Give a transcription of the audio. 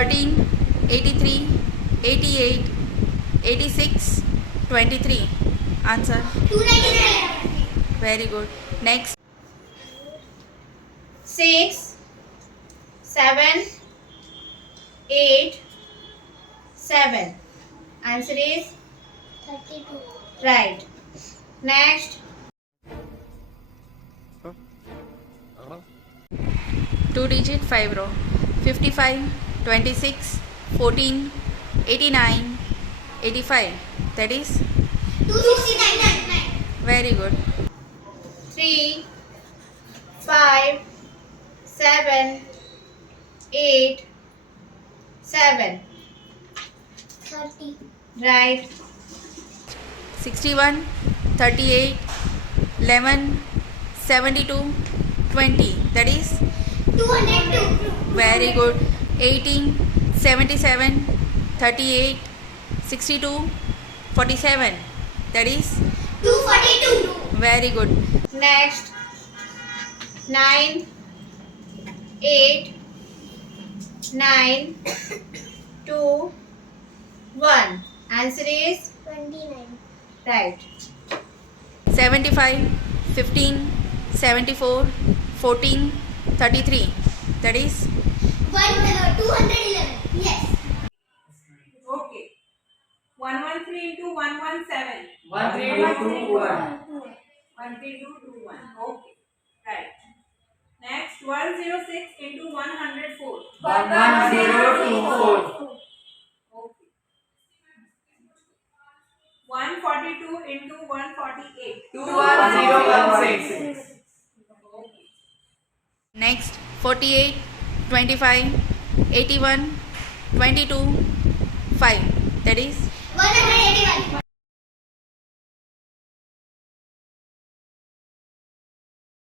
13, 83, 88, 86, 23. Answer. 299. Very good. Next. 6, 7, 8, 7. Answer is 32. Right. Next. 2-digit 5 row. 55, 26, 14, 89, 85. That is 269. very good. 3, 5, 7, 8, 7. 30. Right. 61, 38, 11, 72, 20. That is 202. very good. 18, 77, 38, 62, 47. That is 242. very good. Next. 9, 8, 9, 2, 1. Answer is 29. Right. 75, 15, 74, 14, 33. That is 211. Yes. Okay. 113 into 117. 1321. 13221. Okay. Right. Next 106 into 104. 1024. Okay. 142 into 148. 21016. Okay. next. 48, 25, 81, 22, 5. That is 100.